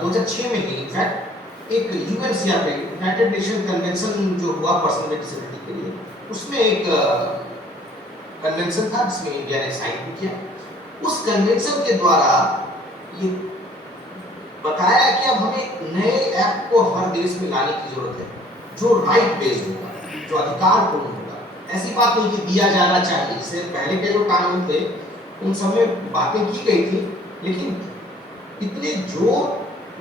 2006 में ही इनफैक्ट एक यूएनसीआर United nation convention जो हुआ पर्सन विद डिसेबिलिटी के लिए, उसमें एक कन्वेंशन था जिसमें इंडिया ने साइन भी किया। उस कन्वेंशन के द्वारा ये बताया कि अब हमें नए एक्ट को हर देश में लाने की जरूरत है जो राइट बेस्ड होगा, जो अधिकारपूर्ण होगा। ऐसी बात नहीं कि दिया जाना चाहिए, इससे पहले के जो कानून थे उन सब में बातें की गई थी, लेकिन इतने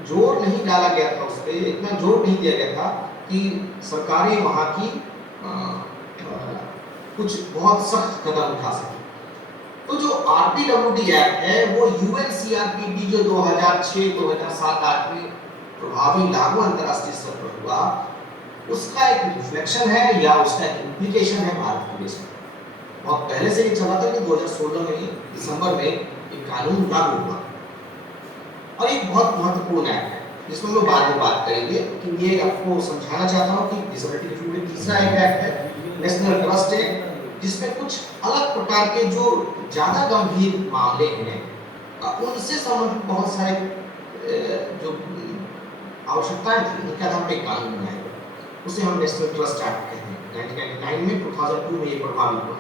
जोर नहीं डाला गया था उस पर, इतना जोर नहीं दिया गया था कि सरकारें वहाँ की कुछ बहुत सख्त कदम उठा सके। तो जो आरपीडब्ल्यूडी एक्ट है वो यूएनसीआरपीडी जो 2006-2007-8 में प्रभावी लागू अंतर्राष्ट्रीय स्तर पर हुआ, उसका एक रिफ्लेक्शन है या उसका एक इम्प्लीकेशन है भारत के देश में। बहुत पहले से ये चला था कि 2016 में दिसंबर में एक कानून लागू हुआ और एक बहुत महत्वपूर्ण एक्ट है जिसमें हम लोग बाद में बात करेंगे। कि ये आपको समझाना चाहता हूँ कि डिसेबिलिटी के फील्ड में तीसरा एक एक्ट है नेशनल ट्रस्ट एक्ट, जिसमें कुछ अलग प्रकार के जो ज्यादा गंभीर मामले हैं उनसे संबंधित बहुत सारे जो आवश्यकताएं थी उनके आधार पर कानून बनाया गया, उसे हम नेशनल ट्रस्ट एक्ट कहते हैं। 1999 में 2002 में ये प्रभावी हुआ।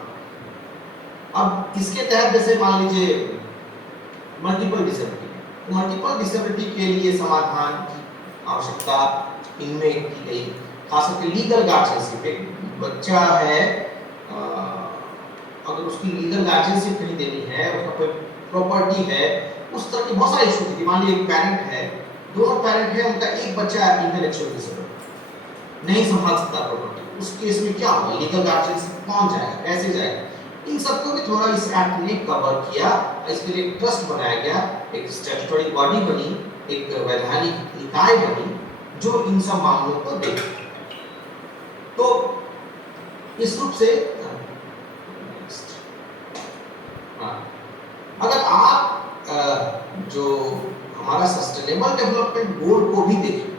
अब इसके तहत जैसे मान लीजिए मल्टीपल डिसेबिलिटी, तो मल्टीपल डिसेबिलिटी के लिए समाधान की आवश्यकता इनमें की गई, खासकर लीगल गार्जियनशिप। एक बच्चा है, अगर उसकी लीगल गार्जियनशिप नहीं देनी है, उसका कोई प्रॉपर्टी है, उस तरह की बहुत सारी इशू थी। मान लीजिए एक पेरेंट है, दोनों पेरेंट है, उनका एक बच्चा है इंटेलेक्चुअल डिसेबल, नहीं संभाल सकता प्रॉपर्टी, उस केस में क्या होगा, लीगल गार्जियनशिप कौन जाएगा, कैसे जाएगा, इन सबको भी थोड़ा इस एक्ट ने कवर किया। इसके लिए एक ट्रस्ट बनाया गया, एक स्टैट्यूटरी बॉडी बनी, एक वैधानिक निकाय बनी जो इन सब मामलों को देखे। तो इस रूप से अगर आप जो हमारा सस्टेनेबल डेवलपमेंट गोल को भी देखें,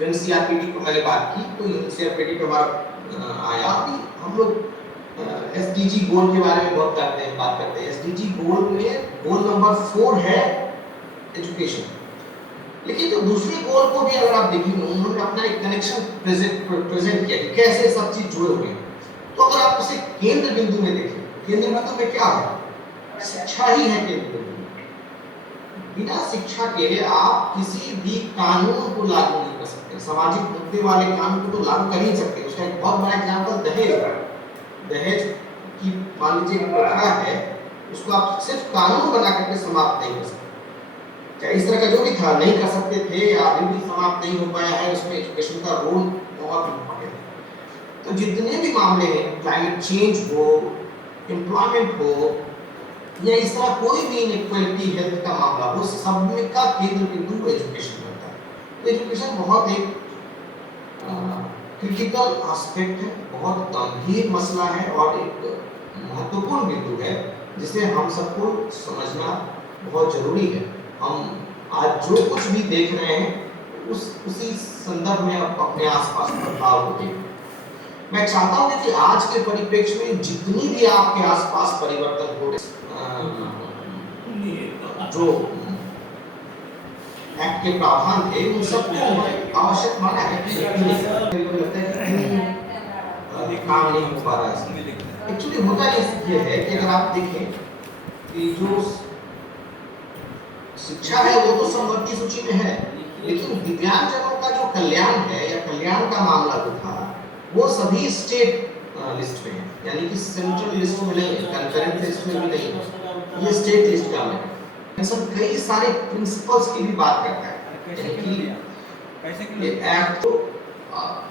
यूएनसीआरपीडी को मैंने बात की, तो यूएनसीआरपीडी पे हमारा आया अभी हम लोग एसडीजी गोल के बारे में बहुत बात करते हैं। एसडीजी गोल में गोल नंबर 4 है एजुकेशन, लेकिन जो दूसरे गोल को भी अगर आप देखेंगे उन्होंने अपना एक कनेक्शन प्रेजेंट किया कि कैसे सब चीज जुड़े हुए हैं। तो अगर आप उसे केंद्र बिंदु में देखें, केंद्र बिंदु में क्या है, शिक्षा ही है केंद्र बिंदु। बिना शिक्षा के आप किसी भी कानून को लागू नहीं कर सकते, सामाजिक मुद्दे वाले कानून को तो लागू कर ही सकते। उसका एक बहुत बड़ा एग्जाम्पल दहेज की मान लीजिए एक प्रथा है, उसको आप सिर्फ कानून बना करके समाप्त नहीं कर सकते। चाहे इस तरह का जो भी था नहीं कर सकते थे, अभी भी समाप्त नहीं हो पाया है, उसमें एजुकेशन का रोल बहुत इम्पोर्टेंट है। तो जितने भी मामले हैं, क्लाइमेट चेंज हो, एम्प्लॉयमेंट हो, या इस तरह कोई भी इनइक्वालिटी हेल्थ का मामला हो, सब में का केंद्र बिंदु एजुकेशन होता है। तो एजुकेशन बहुत एक क्रिटिकल एस्पेक्ट है, बहुत गंभीर मसला है और एक महत्वपूर्ण बिंदु है जिसे हम सबको समझना बहुत जरूरी है। हम आज जो कुछ भी देख रहे हैं उसी संदर्भ में अपने आसपास बदलाव को देखें। मैं चाहता हूं कि आज के परिप्रेक्ष्य में जितनी भी आपके आसपास परिवर्तन हो रहे, जो एक्ट के प्रावधान थे उन सबको आवश्यक माना है। लगता है कि काम नहीं हो पा रहा है। एक्चुअली होता ये है कि अगर आप देखें कि जो शिक्षा है वो तो समवर्ती सूची में है, लेकिन दिव्यांगजनों का जो कल्याण है या कल्याण का मामला जो था वो सभी स्टेट लिस्ट में है, यानी कि सेंट्रल लिस्ट में नहीं है, कंकरेंट लिस्ट में भी नहीं है, ये स्टेट लिस्ट का है। सब कई सारे प्रिंसिपल्स की भी बात करता है, यानी कि ये एक्ट तो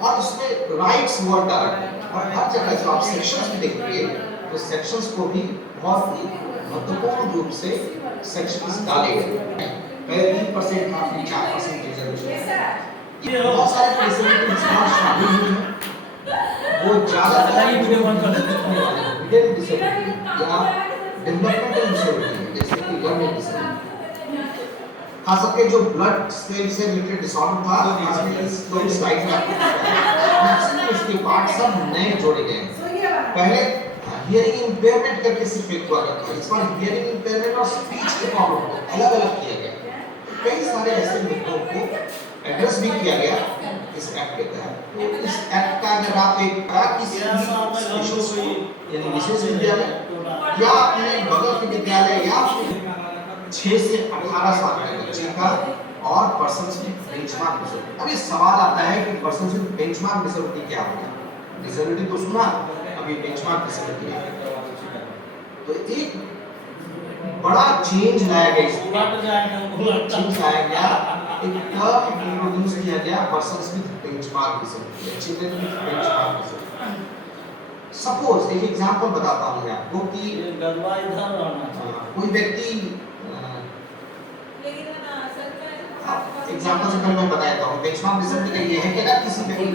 और उसमें राइट्स वर्ड डालते हैं और हर जगह जो आप सेक्शंस में देखिए तो सेक्शंस को भी बहुत महत्वपूर्ण रूप से सेक्शंस डाले गए। पहले 3% था, फिर 4% रिजर्वेशन, ये बहुत सारे फैसिलिटीज शामिल हुई हैं। वो ज्यादातर हिडन डिसेबिलिटी या डेवलपमेंटल डिसेबिलिटी जैसे कि लर्निंग डिसेबिलिटी, खास करके जो ब्लड से रिलेटेड डिसऑर्डर था, खासकर इस स्लाइड में आपको मैक्सिमम इसके पार्ट सब नए जोड़े गए हैं। पहले हियरिंग इंपेयरमेंट करके सिर्फ एक हुआ था, इस बार हियरिंग इंपेयरमेंट और स्पीच के प्रॉब्लम को अलग-अलग किया गया। कई सारे ऐसे मुद्दों को एड्रेस भी किया गया इस एक्ट के तहत। तो इस एक्ट का अगर आप एक किसी यानी विशेष विद्यालय या अपने बगल के विद्यालय या 6 से 18 साल के बच्चे का और पर्सन्स विद बेंचमार्क डिसेबिलिटी। अब ये सवाल आता है कि पर्सन्स विद बेंचमार्क डिसेबिलिटी क्या होगा? डिसेबिलिटी तो सुना, अभी बेंचमार्क डिसेबिलिटी है। तो एक बड़ा चेंज लाया गया, चेंज लाया गया, एक टर्म इंट्रोड्यूस किया गया, persons with benchmark disability, children with benchmark disability. Suppose एक एग्जांपल बताता हूं मैं आपको कि कोई व्यक्ति एग्जांपल से पहले मैं बता देता हूं, बेंचमार्क डिसेबिलिटी का ये है कि अगर किसी व्यक्ति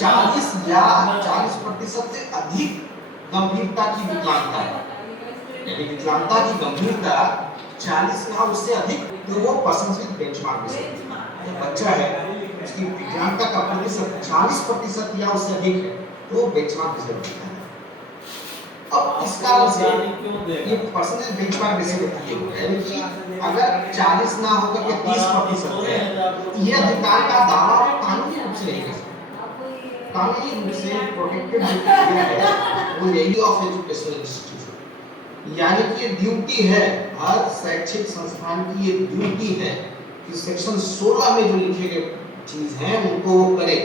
40 या 40% से अधिक गंभीरता की विकलांगता है, यानी विकलांगता की गंभीरता 40 या उससे अधिक, तो वो पर्सन विद बेंचमार्क डिसेबिलिटी। बच्चा है, उसकी विकलांगता का प्रतिशत 40% या उससे अधिक है, तो बेंचमार्क डिसेबिलिटी है। अब इस कारण से ये पर्सन विद बेंचमार्क डिसेबिलिटी है, यानी कि अगर 40 ना होकर के 30% है, ये अधिकार का दावा कानूनी रूप से नहीं कर सकते। कानूनी रूप से प्रोटेक्टेड है वो यही ऑफ एजुकेशनल इंस्टीट्यूशन, यानी कि ये ड्यूटी है, हर शैक्षिक संस्थान की ये ड्यूटी है कि सेक्शन 16 में जो लिखे गए चीज हैं उनको वो करे,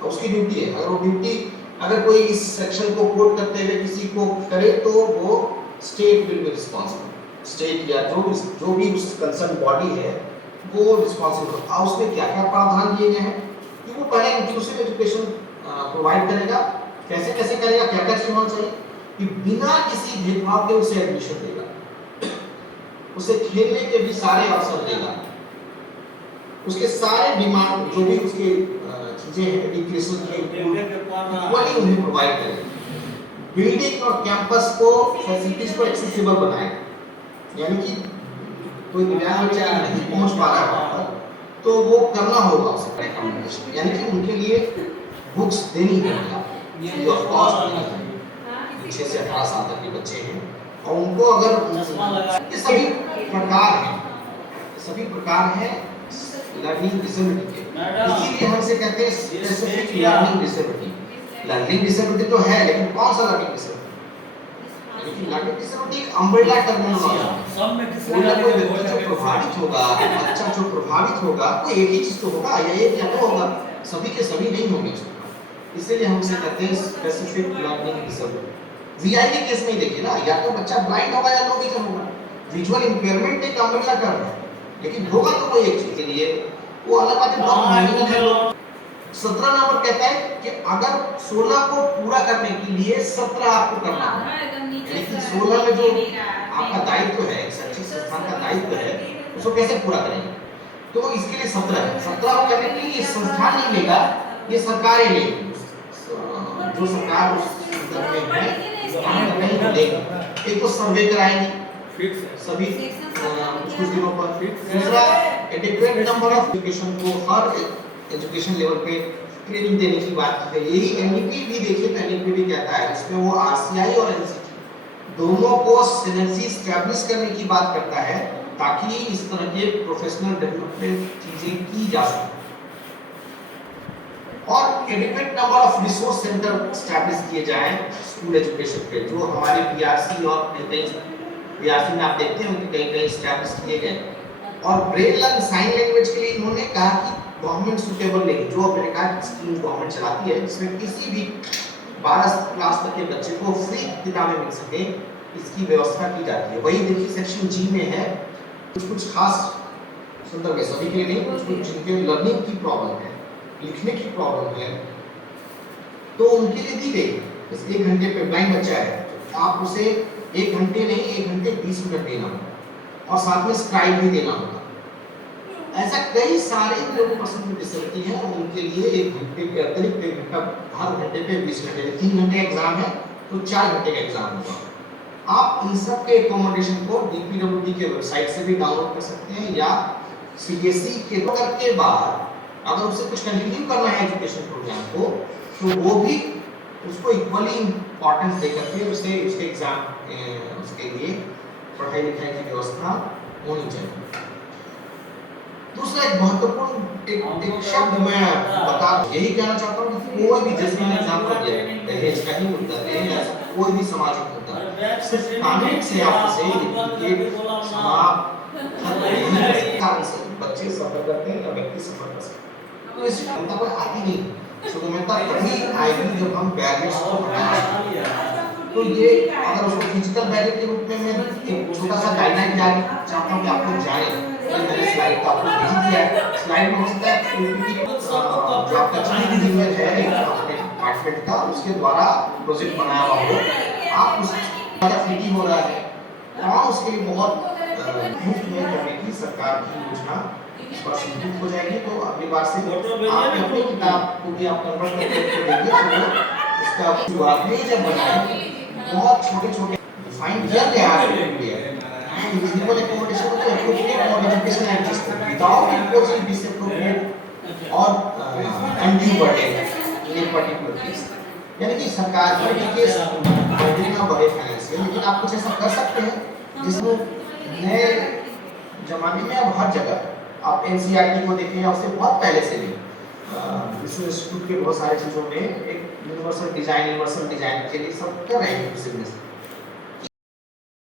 तो उसकी ड्यूटी है। अगर वो ड्यूटी अगर कोई इस सेक्शन को कोट करते हुए किसी को करे तो वो state will be responsible, state या जो भी उस कंसर्न बॉडी है वो रिस्पांसिबल होगा। उसमें क्या क्या प्रावधान दिए गए हैं कि वो पहले इंक्लूसिव एजुकेशन प्रोवाइड करेगा, कैसे कैसे करेगा, क्या क्या चीज होना चाहिए कि बिना किसी भेदभाव के उसे एडमिशन देगा, उसे खेलने के भी सारे अवसर देगा, उसके सारे डिमांड जो भी उसके चीजें हैं एजुकेशन के इक्वली उन्हें प्रोवाइड करेगा। बिल्डिंग और कैंपस को फैसिलिटीज को एक्सेसिबल बनाएगा, यानी कि कोई दिव्यांग बच्चा नहीं पहुंच पा रहा है तो वो करना होगा उसे एकोमोडेशन, यानी कि उनके लिए बुक्स देनी होगी, फ्री ऑफ कॉस्ट देनी होगी। 6 से 18 साल तक के बच्चे हैं और उनको अगर ये सभी प्रकार हैं लर्निंग डिसेबिलिटी के, इसीलिए हमसे कहते हैं specific learning disability. Learning disability तो है, लेकिन कौन सा लर्निंग डिसेबिलिटी? लेकिन लर्निंग डिसेबिलिटी एक अम्ब्रेला टर्मिनोलॉजी है। कोई व्यक्ति जो प्रभावित होगा, बच्चा जो प्रभावित होगा, कोई एक ही चीज तो होगा या एक या दो होगा, सभी के सभी नहीं होंगे। इसलिए हमसे कहते हैं स्पेसिफिक लर्निंग डिसेबिलिटी। वीआई के केस में देखिए ना, या तो बच्चा ब्लाइंड होगा या लो विजन होगा। विजुअल इंपेयरमेंट एक अम्ब्रेला टर्म है, लेकिन होगा तो कोई एक चीज के लिए वो अलग बात है। 17 नंबर कहता है कि अगर 16 को पूरा करने के लिए 17 आपको करना है, यानी कि 16 में जो आपका दायित्व है, शैक्षिक संस्थान का दायित्व है, उसको कैसे पूरा करेंगे? तो इसके लिए 17 है। 17 को करने के लिए संस्थान नहीं लेगा, ये सरकार ही लेगी, जो सरकार उस संदर्भ में है लेगी। एक तो सर्वे कराएंगी सभी कुछ दिनों पर। दूसरा, एडिक्वेट नंबर ऑफ एजुकेशन को हर एजुकेशन लेवल पे ट्रेनिंग देने की बात की गई। यही एनईपी भी देखिए, एनईपी भी कहता है, इसमें वो आरसीआई और एनसीटी दोनों को सिनर्जी एस्टैब्लिश करने की बात करता है, ताकि इस तरह के प्रोफेशनल डेवलपमेंट चीजें की जा सके। और adequate number of resource centre establish किए जाएं स्कूल एजुकेशन पे, जो हमारे पीआरसी और पीआरसी में आप देखते हो कि कहीं कहीं एस्टैब्लिश किए गए। और ब्रेल लर्न साइन लैंग्वेज के लिए इन्होंने कहा कि गवर्नमेंट सुटेबल नहीं, जो अमेरिका स्कीम गवर्नमेंट चलाती है, जिसमें किसी भी 12 क्लास तक के बच्चे को फ्री किताबें मिल सके, इसकी व्यवस्था की जाती है। वही देखिए सेक्शन जी में है, कुछ खास संदर्भ है, सभी के लिए नहीं, कुछ जिनके लर्निंग की प्रॉब्लम है, लिखने की प्रॉब्लम है, तो उनके लिए दी गई। इस 1 घंटे पे ब्लाइंड बच्चा है, आप उसे 1 घंटे नहीं 1 घंटे 20 मिनट देना होगा और साथ में स्क्राइब भी देना होगा। ऐसा कई सारे जो पर्सन की डिसेबिलिटी है उनके लिए 1 घंटे के अतिरिक्त 1 घंटा हर घंटे पे 20 मिनट, 3 घंटे का एग्जाम है तो 4 घंटे का एग्जाम होगा। आप इन सब के एकोमोडेशन को डीपीडब्ल्यूडी के वेबसाइट से भी डाउनलोड कर सकते हैं, या सीबीएसई के के बाद अगर उसे कुछ कंटिन्यू करना है एजुकेशन प्रोग्राम को, तो वो भी उसको इक्वली इंपॉर्टेंस देकर के उसे उसके एग्जाम उसके लिए पढ़ाई लिखाई की व्यवस्था होनी चाहिए। दूसरा एक महत्वपूर्ण एक शब्द मैं बता यही कहना चाहता हूँ कि कोई भी जैसे मैंने एग्जाम्पल दिया दहेज का ही मुद्दा है या कोई भी सामाजिक मुद्दा सिर्फ कानून से आपसे एक समाप्त कारण से बच्चे सफर करते हैं या व्यक्ति सफर कर सकते हैं। तो इस क्षमता पर आती नहीं सुगमता तभी आएगी जब हम बैरियर्स को हटाएंगे। तो ये अगर उसको फिजिकल बैरियर के रूप में मैं एक छोटा सा गाइडलाइन जारी चाहता हूँ कि आप लोग जानें। मैंने स्लाइड को आपको भेज दिया है। स्लाइड में हो सकता है पीपीटी जो आपका चीफ इंजीनियर है अपने डिपार्टमेंट का उसके द्वारा प्रोजेक्ट बनाया हुआ हो आप उस फिटिंग हो रहा है वहाँ उसके लिए बहुत मुफ्त में करने की सरकार की योजना इस बार शुरू हो जाएगी। तो अगली बार से आप अपनी किताब को भी आप कन्वर्ट करके देंगे तो उसका शुरुआत में जब बनाए बहुत छोटे-छोटे डिफाइन किया गया है reasonable accommodation with appropriate modification and adjustment without imposing disappropriate or undue burden in a particular case। यानी कि सरकार पर भी केस बर्डन ना बढ़े फाइनेंशियल लेकिन आप कुछ ऐसा कर सकते हैं जिसमें नए जमाने में अब हर जगह आप एनसीईआरटी को देखें या उससे बहुत पहले से भी विश्व इंस्टीट्यूट के बहुत सारे चीज़ों में एक यूनिवर्सल डिजाइन के लिए सब कर रहे हैं बिजनेस।